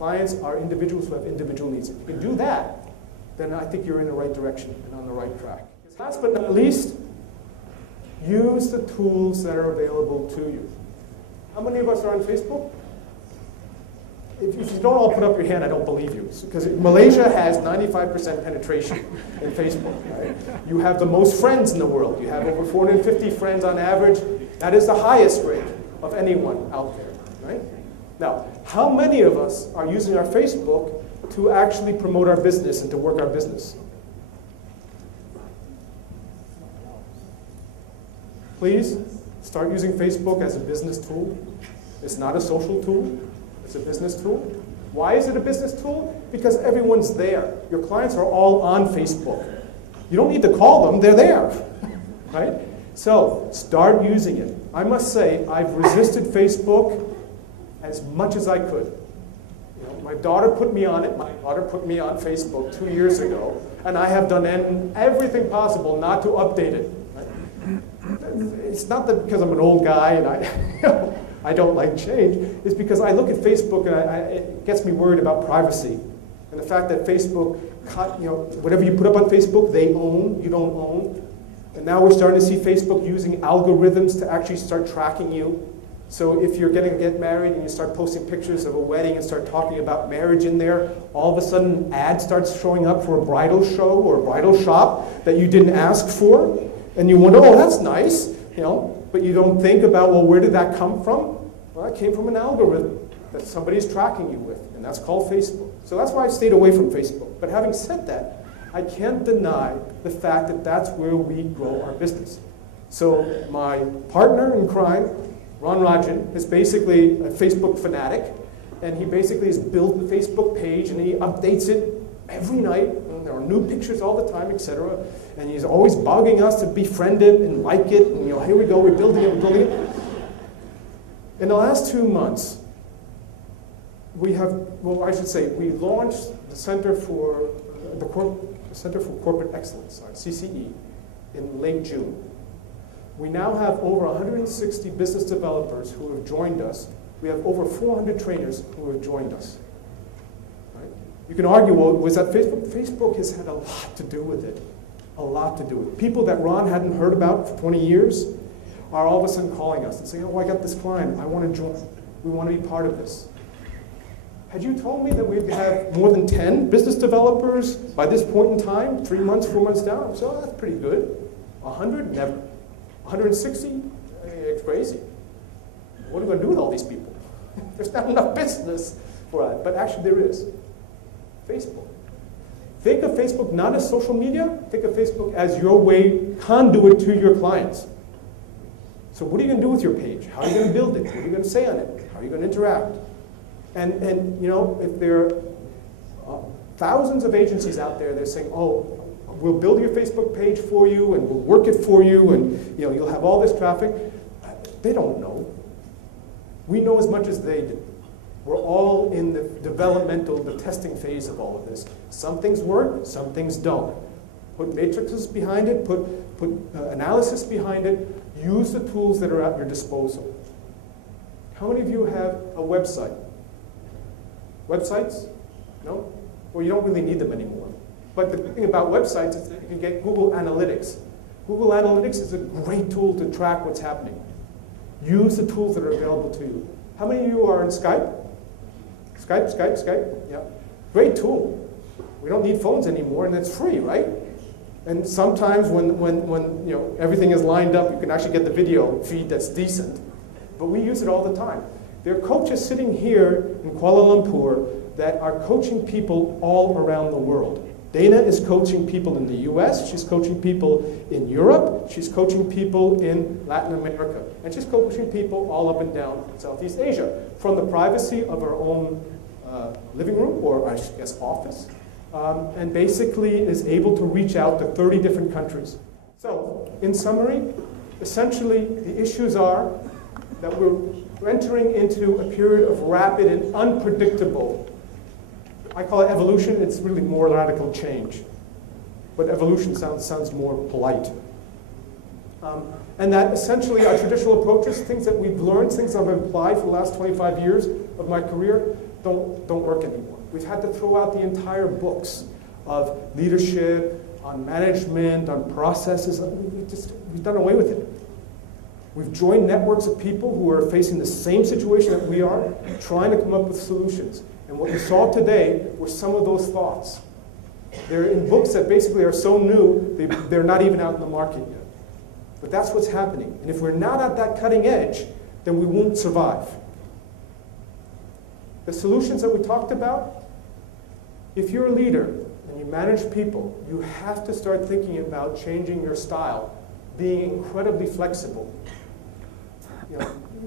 Clients are individuals who have individual needs. If you can do that, then I think you're in the right direction and on the right track. Last but not least, use the tools that are available to you. How many of us are on Facebook? If you don't all put up your hand, I don't believe you. Because Malaysia has 95% penetration in Facebook. Right? You have the most friends in the world. You have over 450 friends on average. That is the highest rate of anyone out there. Right? Now, how many of us are using our Facebook to actually promote our business and to work our business? Please start using Facebook as a business tool. It's not a social tool. It's a business tool. Why is it a business tool? Because everyone's there. Your clients are all on Facebook. You don't need to call them. They're there. Right? So start using it. I must say, I've resisted Facebook as much as I could. You know, my daughter put me on it. My daughter put me on Facebook 2 years ago, and I have done everything possible not to update it. It's not that because I'm an old guy and I don't like change. It's because I look at Facebook and it gets me worried about privacy. And the fact that Facebook, whatever you put up on Facebook, they own, you don't own. And now we're starting to see Facebook using algorithms to actually start tracking you. So if you're going to get married and you start posting pictures of a wedding and start talking about marriage in there, all of a sudden an ad starts showing up for a bridal show or a bridal shop that you didn't ask for. And you wonder, oh, that's nice, but you don't think about, well, where did that come from? Well, that came from an algorithm that somebody's tracking you with, and that's called Facebook. So that's why I stayed away from Facebook. But having said that, I can't deny the fact that that's where we grow our business. So my partner in crime, Ron Rajan, is basically a Facebook fanatic, and he basically has built the Facebook page, and he updates it every night. And there are new pictures all the time, etc. And he's always bugging us to befriend it and like it, and here we go, we're building it, we're building it. In the last 2 months, we launched the Center for Corporate Excellence, CCE, in late June. We now have over 160 business developers who have joined us. We have over 400 trainers who have joined us. Right? You can argue, well, was that Facebook? Facebook has had a lot to do with it. A lot to do with it. People that Ron hadn't heard about for 20 years are all of a sudden calling us and saying, oh, I got this client. I want to join. We want to be part of this. Had you told me that we'd have more than 10 business developers by this point in time, 3 months, 4 months down, so that's pretty good. 100? Never. 160? It's crazy. What are we going to do with all these people? There's not enough business for that. But actually there is. Facebook. Think of Facebook not as social media. Think of Facebook as your conduit to your clients. So what are you going to do with your page? How are you going to build it? What are you going to say on it? How are you going to interact? And if there are thousands of agencies out there that are saying, oh, we'll build your Facebook page for you, and we'll work it for you, and you'll have all this traffic. They don't know. We know as much as they do. We're all in the the testing phase of all of this. Some things work, some things don't. Put matrices behind it, put analysis behind it, use the tools that are at your disposal. How many of you have a website? Websites? No? Well, you don't really need them anymore. But the good thing about websites is that you can get Google Analytics. Google Analytics is a great tool to track what's happening. Use the tools that are available to you. How many of you are in Skype? Skype? Yeah. Great tool. We don't need phones anymore, and it's free, right? And sometimes when everything is lined up, you can actually get the video feed that's decent. But we use it all the time. There are coaches sitting here in Kuala Lumpur that are coaching people all around the world. Dana is coaching people in the US, she's coaching people in Europe, she's coaching people in Latin America, and she's coaching people all up and down Southeast Asia from the privacy of her own living room, or I guess office, and basically is able to reach out to 30 different countries. So, in summary, essentially the issues are that we're entering into a period of rapid and unpredictable, I call it evolution, it's really more radical change. But evolution sounds more polite. And that essentially our traditional approaches, things that we've learned, things I've applied for the last 25 years of my career, don't work anymore. We've had to throw out the entire books of leadership, on management, on processes. We've done away with it. We've joined networks of people who are facing the same situation that we are, trying to come up with solutions. And what you saw today were some of those thoughts. They're in books that basically are so new, they're not even out in the market yet. But that's what's happening. And if we're not at that cutting edge, then we won't survive. The solutions that we talked about, if you're a leader and you manage people, you have to start thinking about changing your style, being incredibly flexible.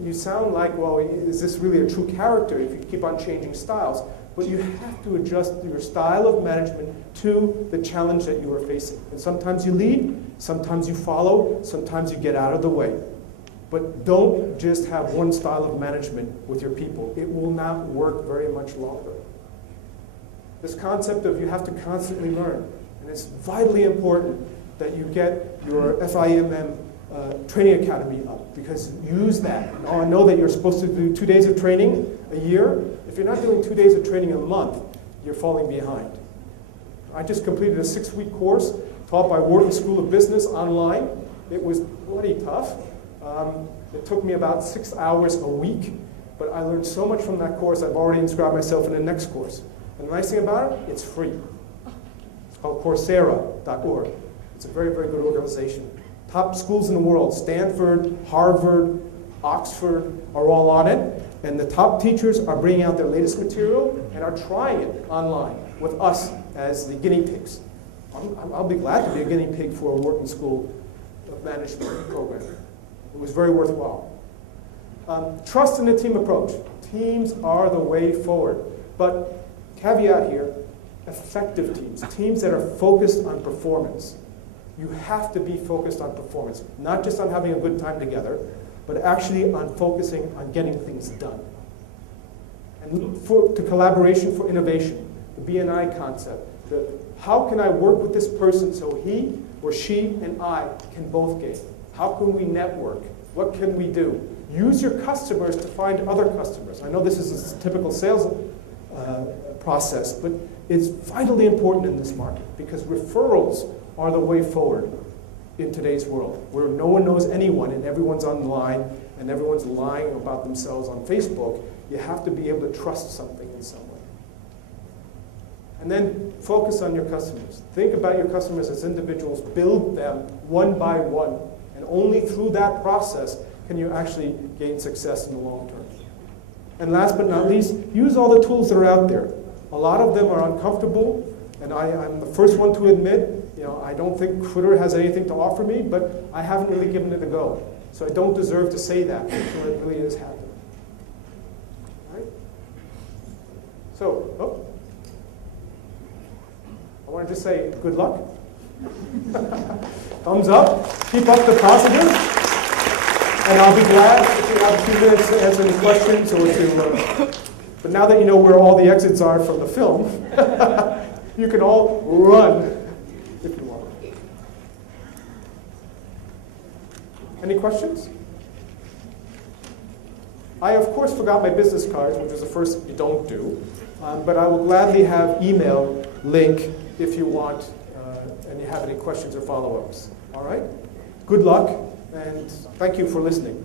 You sound like, well, is this really a true character if you keep on changing styles? But you have to adjust your style of management to the challenge that you are facing. And sometimes you lead, sometimes you follow, sometimes you get out of the way. But don't just have one style of management with your people. It will not work very much longer. This concept of you have to constantly learn. And it's vitally important that you get your FIMM training academy up, because use that. Now, I know that you're supposed to do 2 days of training a year. If you're not doing 2 days of training a month, you're falling behind. I just completed a 6-week course taught by Wharton School of Business online. It was bloody tough. It took me about 6 hours a week, but I learned so much from that course, I've already inscribed myself in the next course. And the nice thing about it, it's free. It's called Coursera.org. It's a very, very good organization. Top schools in the world, Stanford, Harvard, Oxford, are all on it. And the top teachers are bringing out their latest material and are trying it online with us as the guinea pigs. I'll be glad to be a guinea pig for a Wharton School of Management program. It was very worthwhile. Trust in the team approach. Teams are the way forward. But caveat here, effective teams, teams that are focused on performance. You have to be focused on performance, not just on having a good time together, but actually on focusing on getting things done. And to collaboration for innovation, the B&I concept. How can I work with this person so he or she and I can both gain? How can we network? What can we do? Use your customers to find other customers. I know this is a typical sales process, but it's vitally important in this market because referrals are the way forward in today's world, where no one knows anyone and everyone's online and everyone's lying about themselves on Facebook. You have to be able to trust something in some way. And then focus on your customers. Think about your customers as individuals. Build them one by one. And only through that process can you actually gain success in the long term. And last but not least, use all the tools that are out there. A lot of them are uncomfortable, and I'm the first one to admit, I don't think Twitter has anything to offer me, but I haven't really given it a go. So I don't deserve to say that until it really is happening. Right? So, I want to just say good luck. Thumbs up. Keep up the positive. And I'll be glad if you have a few minutes to answer any questions or to. But now that you know where all the exits are from the film, you can all run if you want. Any questions? I, of course, forgot my business cards, which is the first you don't do. But I will gladly have email link if you want and you have any questions or follow-ups. All right? Good luck, and thank you for listening.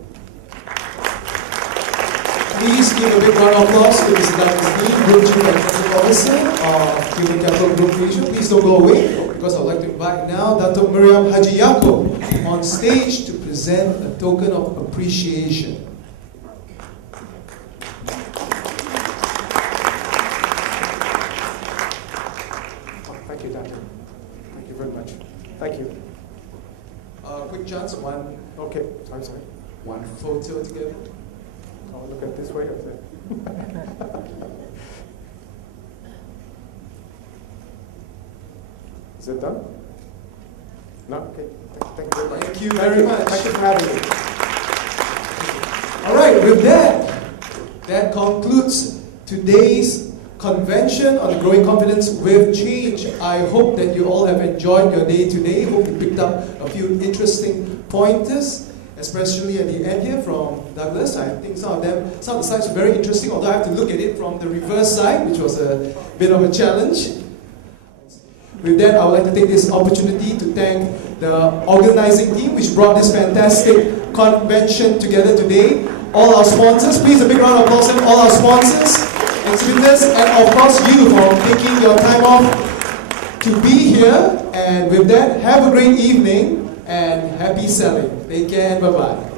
Please give a big round of applause to Mr. Dr. Group Chief Executive Officer of Human Capital Group Asia. Please don't go away, because I'd like to invite now Dr. Miriam Haji Yaakob on stage to present a token of appreciation. Thank you, Doctor. Thank you very much. Thank you. Quick chance, one photo together. Oh, look at this way or that? Is it done? No? Okay. Thank you very much. Thank you very much. Thank you for having me. All right, with that concludes today's convention on growing confidence with change. I hope that you all have enjoyed your day today. Hope you picked up a few interesting pointers. especially at the end here from Douglas. I think some of the slides are very interesting, although I have to look at it from the reverse side, which was a bit of a challenge. With that, I would like to take this opportunity to thank the organizing team which brought this fantastic convention together today. All our sponsors, please a big round of applause to all our sponsors, exhibitors, and of course you for taking your time off to be here. And with that, have a great evening and happy selling. Take care and bye-bye.